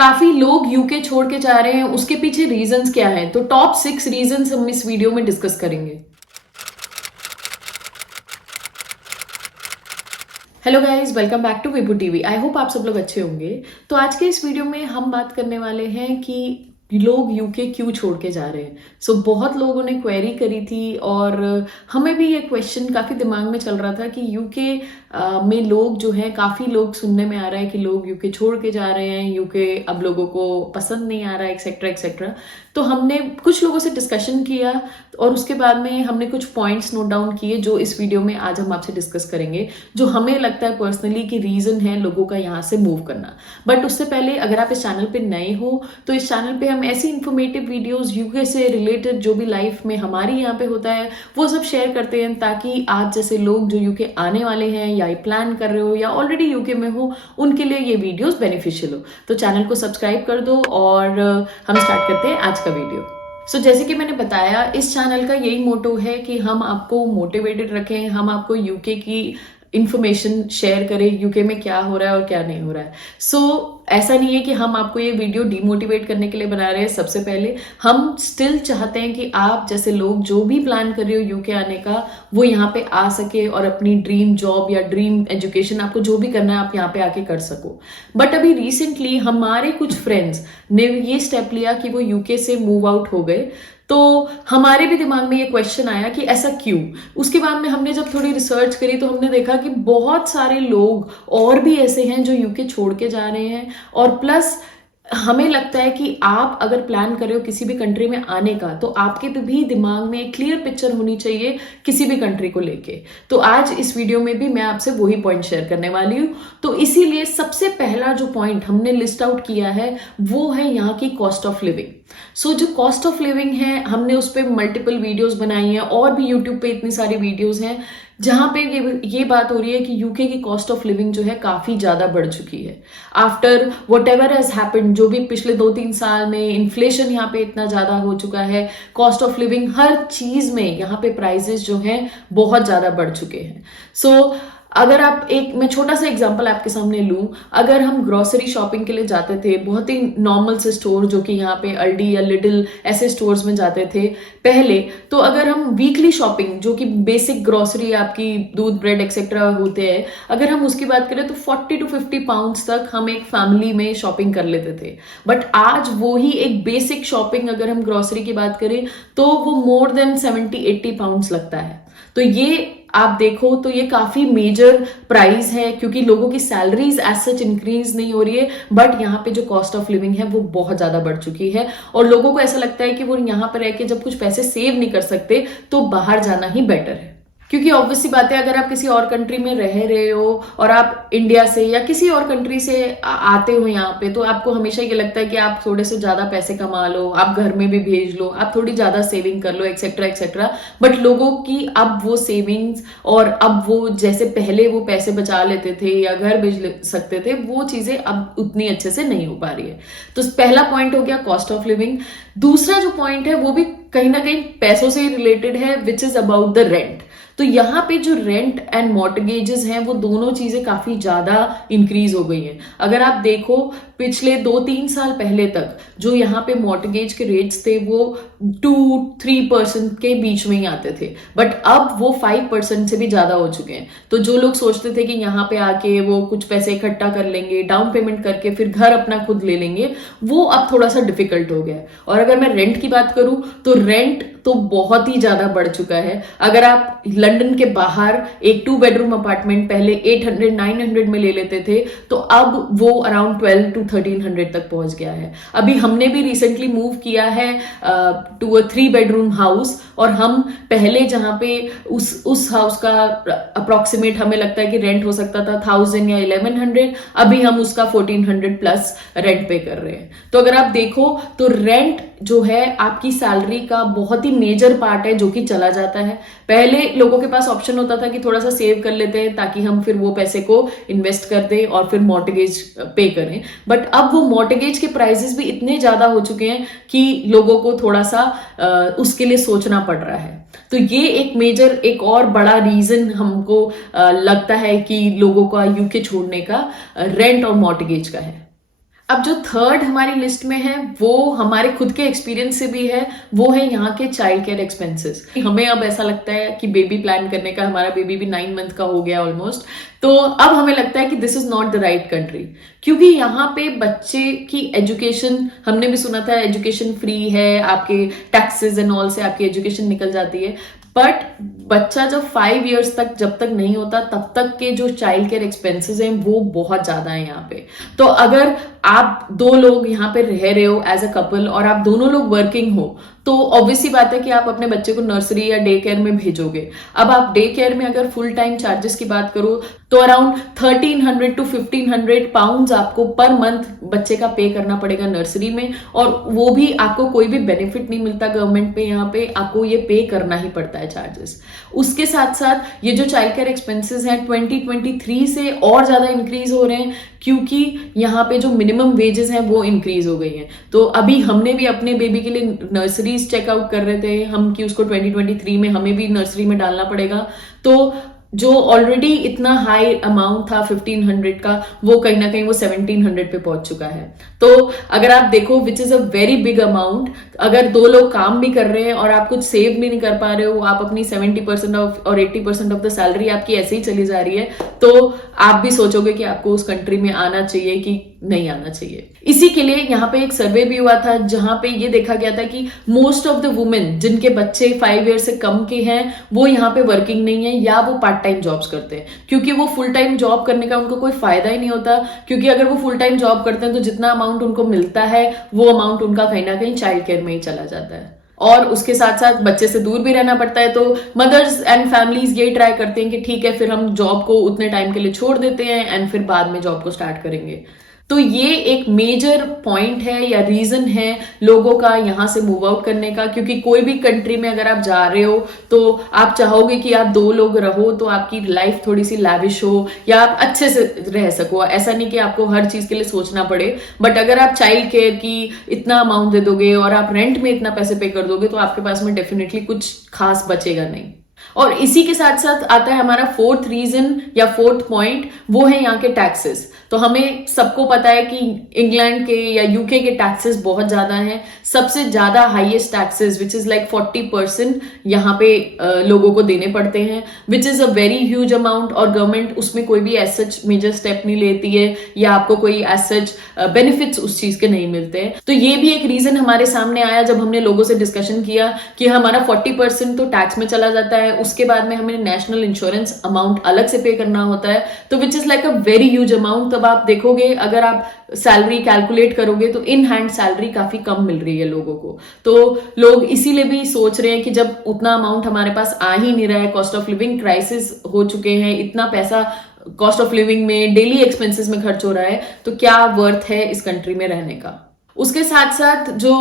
काफी लोग यूके छोड़ के जा रहे हैं, उसके पीछे रीजंस क्या है? तो टॉप 6 रीजंस हम इस वीडियो में डिस्कस करेंगे। Hello guys, welcome back to Vibhu TV. I hope आप सब लोग अच्छे होंगे। तो आज के इस वीडियो में हम बात करने वाले हैं कि लोग यूके क्यों छोड़ के जा रहे हैं। बहुत लोगों ने क्वेरी करी थी और हमें भी ये क्वेश्चन काफी दिमाग में चल रहा था कि यूके में लोग जो हैं, काफी लोग सुनने में आ रहा है कि लोग यूके छोड़ के जा रहे हैं, यूके अब लोगों को पसंद नहीं आ रहा है, एक्सेट्रा एक्सेट्रा। तो हमने कुछ लोगों से डिस्कशन किया और उसके बाद में हमने कुछ पॉइंट्स नोट डाउन किए जो इस वीडियो में आज हम आपसे डिस्कस करेंगे, जो हमें लगता है पर्सनली कि रीजन है लोगों का यहाँ से मूव करना। बट उससे पहले अगर आप इस चैनल पे नए हो तो इस चैनल पे हम ऐसी इंफॉर्मेटिव वीडियोस यूके से रिलेटेड जो भी लाइफ में हमारी यहाँ पे होता है वो सब शेयर करते हैं, ताकि आज जैसे लोग जो यूके आने वाले हैं या प्लान कर रहे हो या ऑलरेडी यूके में हो, उनके लिए ये वीडियोस बेनिफिशियल हो। तो चैनल को सब्सक्राइब कर दो और हम स्टार्ट करते हैं आज का वीडियो। जैसे कि मैंने बताया, इस चैनल का यही मोटो है कि हम आपको मोटिवेटेड रखें, हम आपको यूके की इंफॉर्मेशन शेयर करें, यूके में क्या हो रहा है और क्या नहीं हो रहा है। ऐसा नहीं है कि हम आपको ये वीडियो डिमोटिवेट करने के लिए बना रहे हैं। सबसे पहले हम स्टिल चाहते हैं कि आप जैसे लोग जो भी प्लान कर रहे हो यूके आने का, वो यहाँ पे आ सके और अपनी ड्रीम जॉब या ड्रीम एजुकेशन, आपको जो भी करना है आप यहाँ पे आके कर सको। बट अभी रिसेंटली हमारे कुछ फ्रेंड्स ने ये स्टेप लिया कि वो यूके से मूव आउट हो गए। तो हमारे भी दिमाग में ये क्वेश्चन आया कि ऐसा क्यों। उसके बाद में हमने जब थोड़ी रिसर्च करी तो हमने देखा कि बहुत सारे लोग और भी ऐसे हैं जो यूके छोड़ के जा रहे हैं, और प्लस हमें लगता है कि आप अगर प्लान कर रहे हो किसी भी कंट्री में आने का, तो आपके भी दिमाग में एक क्लियर पिक्चर होनी चाहिए किसी भी कंट्री को लेके। तो आज इस वीडियो में भी मैं आपसे वही पॉइंट शेयर करने वाली हूँ। तो इसीलिए सबसे पहला जो पॉइंट हमने लिस्ट आउट किया है वो है यहाँ की कॉस्ट ऑफ लिविंग। जो कॉस्ट ऑफ लिविंग है, हमने उस पर मल्टीपल वीडियोज बनाई हैं और भी यूट्यूब पे इतनी सारी वीडियोज हैं जहां पे ये बात हो रही है कि यूके की कॉस्ट ऑफ लिविंग जो है काफी ज्यादा बढ़ चुकी है। After what ever has happened, जो भी पिछले 2-3 साल में इन्फ्लेशन यहाँ पे इतना ज्यादा हो चुका है, कॉस्ट ऑफ लिविंग हर चीज में यहाँ पे प्राइजेस जो हैं बहुत ज्यादा बढ़ चुके हैं। अगर आप मैं छोटा सा एग्जांपल आपके सामने लूं, अगर हम ग्रोसरी शॉपिंग के लिए जाते थे बहुत ही नॉर्मल से स्टोर, जो कि यहाँ पे अल्डी या लिटिल ऐसे स्टोर्स में जाते थे पहले, तो अगर हम वीकली शॉपिंग, जो कि बेसिक ग्रोसरी आपकी दूध ब्रेड एक्सेट्रा होते हैं, अगर हम उसकी बात करें तो 40 to 50 पाउंड्स तक हम एक फैमिली में शॉपिंग कर लेते थे। बट आज वो ही एक बेसिक शॉपिंग अगर हम ग्रोसरी की बात करें तो वो मोर देन 70-80 पाउंड्स लगता है। तो ये आप देखो तो ये काफी मेजर प्राइस है, क्योंकि लोगों की सैलरीज एज सच इंक्रीज नहीं हो रही है, बट यहाँ पे जो कॉस्ट ऑफ लिविंग है वो बहुत ज्यादा बढ़ चुकी है। और लोगों को ऐसा लगता है कि वो यहाँ पर रह के जब कुछ पैसे सेव नहीं कर सकते तो बाहर जाना ही बेटर है। क्योंकि ऑब्वियस सी बात है, अगर आप किसी और कंट्री में रह रहे हो और आप इंडिया से या किसी और कंट्री से आते हो यहाँ पे, तो आपको हमेशा ये लगता है कि आप थोड़े से ज्यादा पैसे कमा लो, आप घर में भी भेज लो, आप थोड़ी ज्यादा सेविंग कर लो, एक्सेट्रा एक्सेट्रा। बट लोगों की अब वो सेविंग्स और अब वो जैसे पहले वो पैसे बचा लेते थे या घर भेज सकते थे, वो चीजें अब उतनी अच्छे से नहीं हो पा रही है। तो पहला पॉइंट हो गया कॉस्ट ऑफ लिविंग। दूसरा जो पॉइंट है वो भी कहीं ना कहीं पैसों से रिलेटेड है, which is about the rent. तो यहाँ पे जो रेंट एंड मॉर्टगेजेस हैं वो दोनों चीजें काफी ज्यादा इंक्रीज हो गई हैं। अगर आप देखो पिछले 2-3 साल पहले तक जो यहाँ पे मॉर्टगेज के रेट्स थे वो 2-3% के बीच में ही आते थे, बट अब वो 5% से भी ज्यादा हो चुके हैं। तो जो लोग सोचते थे कि यहाँ पे आके वो कुछ पैसे इकट्ठा कर लेंगे, डाउन पेमेंट करके फिर घर अपना खुद ले लेंगे, वो अब थोड़ा सा डिफिकल्ट हो गया है। और अगर मैं रेंट की बात करूं तो रेंट तो बहुत ही ज्यादा बढ़ चुका है। अगर आप लंदन के बाहर एक 2 बेडरूम अपार्टमेंट पहले 800-900 में ले लेते थे, तो अब वो अराउंड 1200-1300 तक पहुंच गया है। अभी हमने भी रिसेंटली मूव किया है टू अ 3 बेडरूम हाउस, और हम पहले जहां पे उस हाउस का अप्रोक्सीमेट हमें लगता है कि रेंट हो सकता था 1000 या 1100, अभी हम उसका 1400 प्लस रेंट पे कर रहे हैं। तो अगर आप देखो तो रेंट जो है आपकी सैलरी का बहुत ही मेजर पार्ट है जो कि चला जाता है। पहले लोगों के पास ऑप्शन होता था कि थोड़ा सा सेव कर लेते हैं ताकि हम फिर वो पैसे को इन्वेस्ट कर दें और फिर मॉर्टगेज पे करें, बट अब वो मॉर्टगेज के प्राइसेस भी इतने ज्यादा हो चुके हैं कि लोगों को थोड़ा सा उसके लिए सोचना पड़ रहा है। तो ये एक मेजर, एक और बड़ा रीजन हमको लगता है कि लोगों का यूके छोड़ने का रेंट और मॉर्टगेज का है। अब जो थर्ड हमारी लिस्ट में है वो हमारे खुद के एक्सपीरियंस से भी है, वो है यहाँ के चाइल्ड केयर एक्सपेंसेस। हमें अब ऐसा लगता है कि बेबी प्लान करने का, हमारा बेबी भी 9 मंथ का हो गया ऑलमोस्ट, तो अब हमें लगता है कि this is not the right country, क्योंकि यहाँ पे बच्चे की एजुकेशन, हमने भी सुना था एजुकेशन फ्री है, आपके टैक्सेस एंड ऑल से आपकी एजुकेशन निकल जाती है, बट बच्चा जब 5 इयर्स तक जब तक नहीं होता तब तक के जो चाइल्ड केयर एक्सपेंसेस हैं वो बहुत ज्यादा है यहाँ पे। तो अगर आप 2 लोग यहाँ पे रह रहे हो एज अ कपल और आप दोनों लोग वर्किंग हो, तो ऑब्वियसली बात है कि आप अपने बच्चे को नर्सरी या डे केयर में भेजोगे। अब आप डे केयर में अगर फुल टाइम चार्जेस की बात करो तो अराउंड 1300 to 1500 पाउंड आपको पर मंथ बच्चे का पे करना पड़ेगा नर्सरी में, और वो भी आपको कोई भी बेनिफिट नहीं मिलता गवर्नमेंट पे, यहाँ पे आपको ये पे करना ही पड़ता है चार्जेस। उसके साथ साथ ये जो चाइल्ड केयर एक्सपेंसेस हैं 2023 से और ज्यादा इंक्रीज हो रहे हैं, क्योंकि यहाँ पे जो मिनिमम वेजेस हैं वो इंक्रीज हो गई हैं। तो अभी हमने भी अपने बेबी के लिए नर्सरीज चेकआउट कर रहे थे हम कि उसको 2023 में हमें भी नर्सरी में डालना पड़ेगा, तो जो ऑलरेडी इतना हाई अमाउंट था 1500 का, वो कहीं ना कहीं वो 1700 पे पहुंच चुका है। तो अगर आप देखो which is a very big amount, अगर 2 लोग काम भी कर रहे हैं और आप कुछ सेव भी नहीं कर पा रहे हो, आप अपनी 70% ऑफ और 80% ऑफ द सैलरी आपकी ऐसे ही चली जा रही है, तो आप भी सोचोगे कि आपको उस कंट्री में आना चाहिए कि नहीं आना चाहिए। इसी के लिए यहाँ पे एक सर्वे भी हुआ था जहां पे ये देखा गया था कि मोस्ट ऑफ द वुमेन जिनके बच्चे 5 ईयर से कम के हैं वो यहाँ पे वर्किंग नहीं है या वो पार्ट टाइम जॉब्स करते हैं, क्योंकि वो फुल टाइम जॉब करने का उनको कोई फायदा ही नहीं होता, क्योंकि अगर वो फुल टाइम जॉब करते हैं तो जितना अमाउंट उनको मिलता है वो अमाउंट उनका कहीं ना कहीं चाइल्ड केयर में ही चला जाता है, और उसके साथ साथ बच्चे से दूर भी रहना पड़ता है। तो मदर्स एंड फैमिलीज यही ट्राई करते हैं कि ठीक है फिर हम जॉब को उतने टाइम के लिए छोड़ देते हैं एंड फिर बाद में जॉब को स्टार्ट करेंगे। तो ये एक मेजर पॉइंट है या रीजन है लोगों का यहाँ से मूव आउट करने का, क्योंकि कोई भी कंट्री में अगर आप जा रहे हो तो आप चाहोगे कि आप 2 लोग रहो तो आपकी लाइफ थोड़ी सी लैविश हो या आप अच्छे से रह सको, ऐसा नहीं कि आपको हर चीज के लिए सोचना पड़े। बट अगर आप चाइल्ड केयर की इतना अमाउंट दे दोगे और आप रेंट में इतना पैसे पे कर दोगे तो आपके पास में डेफिनेटली कुछ खास बचेगा नहीं। और इसी के साथ साथ आता है हमारा 4th रीजन या 4th पॉइंट, वो है यहाँ के टैक्सेस। तो हमें सबको पता है कि इंग्लैंड के या यूके के टैक्सेस बहुत ज्यादा हैं, सबसे ज्यादा highest taxes which is like 40% यहाँ पे लोगों को देने पड़ते हैं, which is a very huge amount, और गवर्नमेंट उसमें कोई भी एज सच मेजर स्टेप नहीं लेती है या आपको कोई एज सच बेनिफिट्स उस चीज के नहीं मिलते हैं। तो ये भी एक रीजन हमारे सामने आया जब हमने लोगों से डिस्कशन किया कि हमारा 40% तो टैक्स में चला जाता है, उसके बाद में हमें नेशनल इंश्योरेंस अमाउंट अलग से पे करना होता है, तो which is like a very huge amount. तब आप देखोगे अगर आप सैलरी कैलकुलेट करोगे तो इन हैंड सैलरी काफी कम मिल रही है लोगों को, तो लोग इसीलिए भी सोच रहे हैं कि जब उतना अमाउंट हमारे पास आ ही नहीं रहा है, कॉस्ट ऑफ लिविंग क्राइसिस हो चुके हैं, इतना पैसा कॉस्ट ऑफ लिविंग में डेली एक्सपेंसेस में खर्च हो रहा है, तो क्या वर्थ है इस कंट्री में रहने का। उसके साथ साथ जो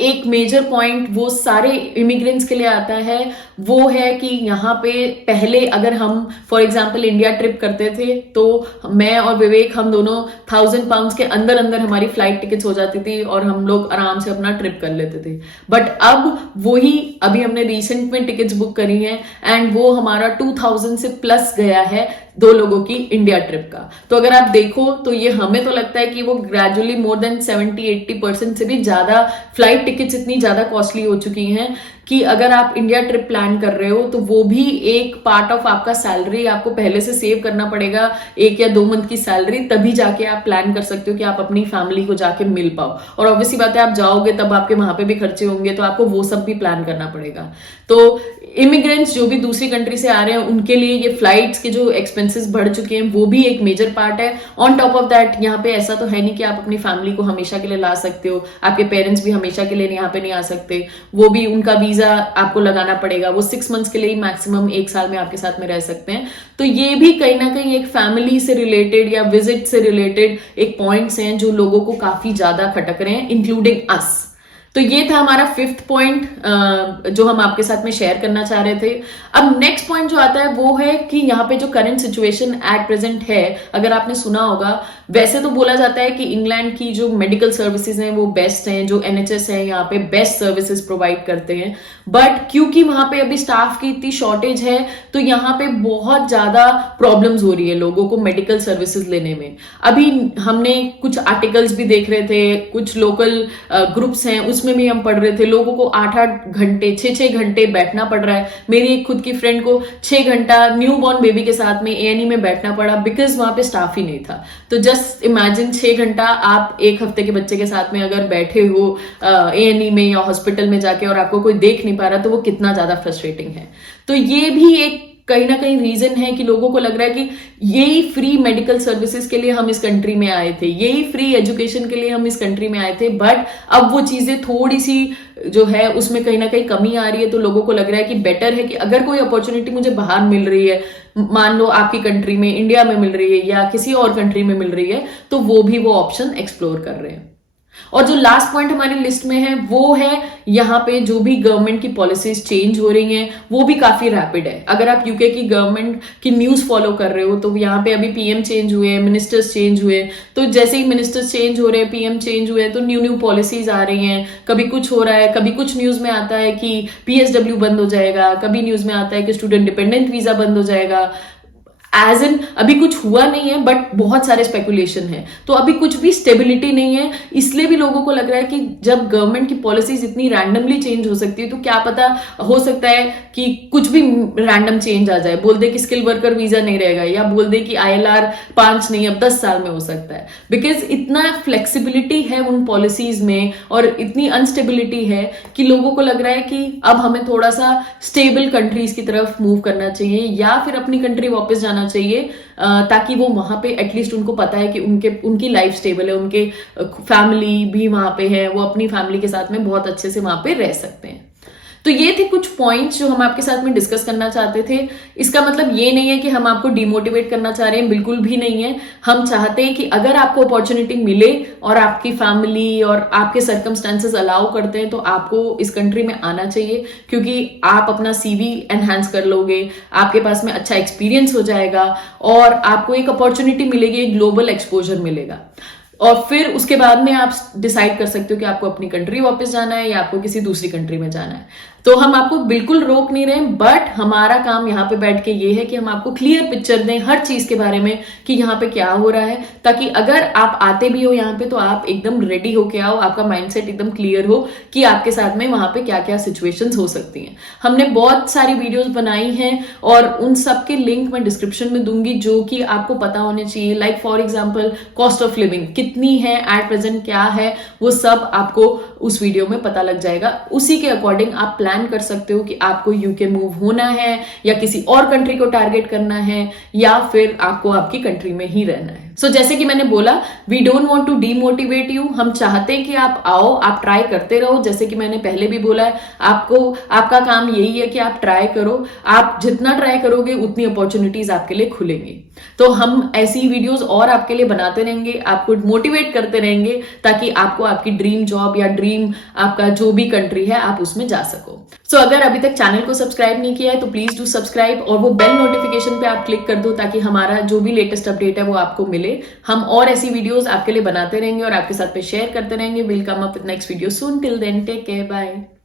एक मेजर पॉइंट वो सारे इमिग्रेंट्स के लिए आता है वो है कि यहाँ पे पहले अगर हम फॉर एग्जांपल इंडिया ट्रिप करते थे तो मैं और विवेक हम दोनों 1000 पाउंड्स के अंदर अंदर हमारी फ्लाइट टिकट्स हो जाती थी और हम लोग आराम से अपना ट्रिप कर लेते थे। बट अब वही अभी हमने रिसेंट में टिकट्स बुक करी हैं एंड वो हमारा 2000 से प्लस गया है 2 लोगों की इंडिया ट्रिप का। तो अगर आप देखो तो ये हमें तो लगता है कि वो ग्रेजुअली मोर देन 70-80% से भी ज्यादा फ्लाइट टिकट्स इतनी ज्यादा कॉस्टली हो चुकी हैं कि अगर आप इंडिया ट्रिप प्लान कर रहे हो तो वो भी एक पार्ट ऑफ आपका सैलरी आपको पहले से सेव करना पड़ेगा, 1 या 2 मंथ की सैलरी, तभी जाके आप प्लान कर सकते हो कि आप अपनी फैमिली को जाके मिल पाओ। और ऑब्वियसली बात है आप जाओगे तब आपके वहां पे भी खर्चे होंगे, तो आपको वो सब भी प्लान करना पड़ेगा। तो इमिग्रेंट्स जो भी दूसरी कंट्री से आ रहे हैं उनके लिए ये फ्लाइट्स के जो एक्सपेंसेस बढ़ चुके हैं वो भी एक मेजर पार्ट है। ऑन टॉप ऑफ दैट यहाँ पे ऐसा तो है नहीं कि आप अपनी फैमिली को हमेशा के लिए ला सकते हो, आपके पेरेंट्स भी हमेशा के लिए यहाँ पे नहीं आ सकते, वो भी उनका वीजा आपको लगाना पड़ेगा, वो 6 मंथ्स के लिए ही मैक्सिमम 1 साल में आपके साथ में रह सकते हैं। तो ये भी कहीं ना कहीं एक फैमिली से रिलेटेड या विजिट से रिलेटेड एक पॉइंट्स हैं जो लोगों को काफी ज्यादा खटक रहे हैं, इंक्लूडिंग अस। तो ये था हमारा 5th पॉइंट जो हम आपके साथ में शेयर करना चाह रहे थे। अब नेक्स्ट पॉइंट जो आता है वो है कि यहाँ पे जो करंट सिचुएशन एट प्रेजेंट है, अगर आपने सुना होगा, वैसे तो बोला जाता है कि इंग्लैंड की जो मेडिकल सर्विसेज हैं वो बेस्ट हैं, जो एनएचएस है यहाँ पे बेस्ट सर्विसेज प्रोवाइड करते हैं, बट क्योंकि वहां पे अभी स्टाफ की इतनी शॉर्टेज है तो यहाँ पे बहुत ज्यादा प्रॉब्लम्स हो रही है लोगों को मेडिकल सर्विसेज लेने में। अभी हमने कुछ आर्टिकल्स भी देख रहे थे, कुछ लोकल ग्रुप्स हैं उसमें भी हम पढ़ रहे थे, लोगों को 8-8 घंटे 6-6 घंटे बैठना पड़ रहा है। मेरी एक खुद की फ्रेंड को 6 घंटा न्यू बॉर्न बेबी के साथ में एएनई में बैठना पड़ा बिकॉज वहां पे स्टाफ ही नहीं था। तो जस्ट इमेजिन 6 घंटा आप एक हफ्ते के बच्चे के साथ में अगर बैठे हो एएनई में या हॉस्पिटल में जाके और आपको कोई देख नहीं पा रहा, तो वो कितना ज्यादा फ्रस्ट्रेटिंग है। तो ये भी एक कहीं ना कहीं रीजन है कि लोगों को लग रहा है कि यही फ्री मेडिकल सर्विसेज के लिए हम इस कंट्री में आए थे, यही फ्री एजुकेशन के लिए हम इस कंट्री में आए थे, बट अब वो चीजें थोड़ी सी जो है उसमें कहीं ना कहीं कमी आ रही है। तो लोगों को लग रहा है कि बेटर है कि अगर कोई अपॉर्चुनिटी मुझे बाहर मिल रही है, मान लो आपकी कंट्री में, इंडिया में मिल रही है या किसी और कंट्री में मिल रही है, तो वो भी वो ऑप्शन एक्सप्लोर कर रहे हैं। और जो लास्ट पॉइंट हमारी लिस्ट में है वो है यहाँ पे जो भी गवर्नमेंट की पॉलिसीज चेंज हो रही हैं वो भी काफी रैपिड है। अगर आप यूके की गवर्नमेंट की न्यूज फॉलो कर रहे हो तो यहाँ पे अभी पीएम चेंज हुए, मिनिस्टर्स चेंज हुए, तो जैसे ही मिनिस्टर्स चेंज हो रहे हैं, पीएम चेंज हुए, तो न्यू पॉलिसीज आ रही हैं। कभी कुछ हो रहा है, कभी कुछ न्यूज में आता है कि पीएसडब्ल्यू बंद हो जाएगा, कभी न्यूज में आता है कि स्टूडेंट डिपेंडेंट वीजा बंद हो जाएगा। एज इन अभी कुछ हुआ नहीं है बट बहुत सारे स्पेकुलेशन है, तो अभी कुछ भी स्टेबिलिटी नहीं है। इसलिए भी लोगों को लग रहा है कि जब गवर्नमेंट की पॉलिसीज इतनी रैंडमली चेंज हो सकती है तो क्या पता हो सकता है कि कुछ भी रैंडम चेंज आ जाए, बोल दे कि स्किल वर्कर वीजा नहीं रहेगा या बोल दे कि आईएलआर 5 नहीं अब 10 साल में हो सकता है। बिकॉज इतना फ्लेक्सिबिलिटी है उन पॉलिसीज में और इतनी अनस्टेबिलिटी है कि लोगों को लग रहा है कि अब हमें थोड़ा सा स्टेबल कंट्रीज की तरफ मूव करना चाहिए या फिर अपनी कंट्री वापस जाना चाहिए, ताकि वो वहां पे एटलीस्ट उनको पता है कि उनकी लाइफ स्टेबल है, उनके फैमिली भी वहां पे है, वो अपनी फैमिली के साथ में बहुत अच्छे से वहां पे रह सकते हैं। तो ये थे कुछ पॉइंट्स जो हम आपके साथ में डिस्कस करना चाहते थे। इसका मतलब ये नहीं है कि हम आपको डिमोटिवेट करना चाह रहे हैं, बिल्कुल भी नहीं है। हम चाहते हैं कि अगर आपको अपॉर्चुनिटी मिले और आपकी फैमिली और आपके सर्कमस्टेंसेस अलाउ करते हैं तो आपको इस कंट्री में आना चाहिए, क्योंकि आप अपना सीवी एनहांस कर लोगे, आपके पास में अच्छा एक्सपीरियंस हो जाएगा और आपको एक अपॉर्चुनिटी मिलेगी, एक ग्लोबल एक्सपोजर मिलेगा। और फिर उसके बाद में आप डिसाइड कर सकते हो कि आपको अपनी कंट्री वापस जाना है या आपको किसी दूसरी कंट्री में जाना है। तो हम आपको बिल्कुल रोक नहीं रहे, बट हमारा काम यहाँ पे बैठ के ये है कि हम आपको क्लियर पिक्चर दें हर चीज के बारे में कि यहाँ पे क्या हो रहा है, ताकि अगर आप आते भी हो यहाँ पे तो आप एकदम रेडी होके आओ, आपका माइंडसेट एकदम क्लियर हो कि आपके साथ में वहां पे क्या क्या सिचुएशंस हो सकती हैं। हमने बहुत सारी वीडियोस बनाई हैं और उन सब के लिंक मैं डिस्क्रिप्शन में दूंगी जो कि आपको पता होने चाहिए। Like for example cost of living कितनी है एट प्रेजेंट, क्या है, वो सब आपको उस वीडियो में पता लग जाएगा। उसी के अकॉर्डिंग आप प्लान कर सकते हो कि आपको यूके मूव होना है या किसी और कंट्री को टारगेट करना है या फिर आपको आपकी कंट्री में ही रहना है। सो जैसे कि मैंने बोला, we don't want to demotivate you. हम चाहते हैं कि आप आओ, आप ट्राई करते रहो। जैसे कि मैंने पहले भी बोला है, आपका काम यही है कि आप ट्राई करो। आप जितना ट्राई करोगे उतनी अपॉर्चुनिटीज आपके लिए खुलेंगी। तो हम ऐसी वीडियोस और आपके लिए बनाते रहेंगे, आपको मोटिवेट करते रहेंगे ताकि आपको आपकी ड्रीम जॉब या ड्रीम आपका जो भी कंट्री है आप उसमें जा सको। सो अगर अभी तक चैनल को सब्सक्राइब नहीं किया है तो प्लीज डू सब्सक्राइब और वो बेल नोटिफिकेशन पे आप क्लिक कर दो ताकि हमारा जो भी लेटेस्ट अपडेट है वो आपको मिले। हम और ऐसी वीडियोस आपके लिए बनाते रहेंगे और आपके साथ पे शेयर करते रहेंगे। Will come up with next video soon. Till then take care, bye.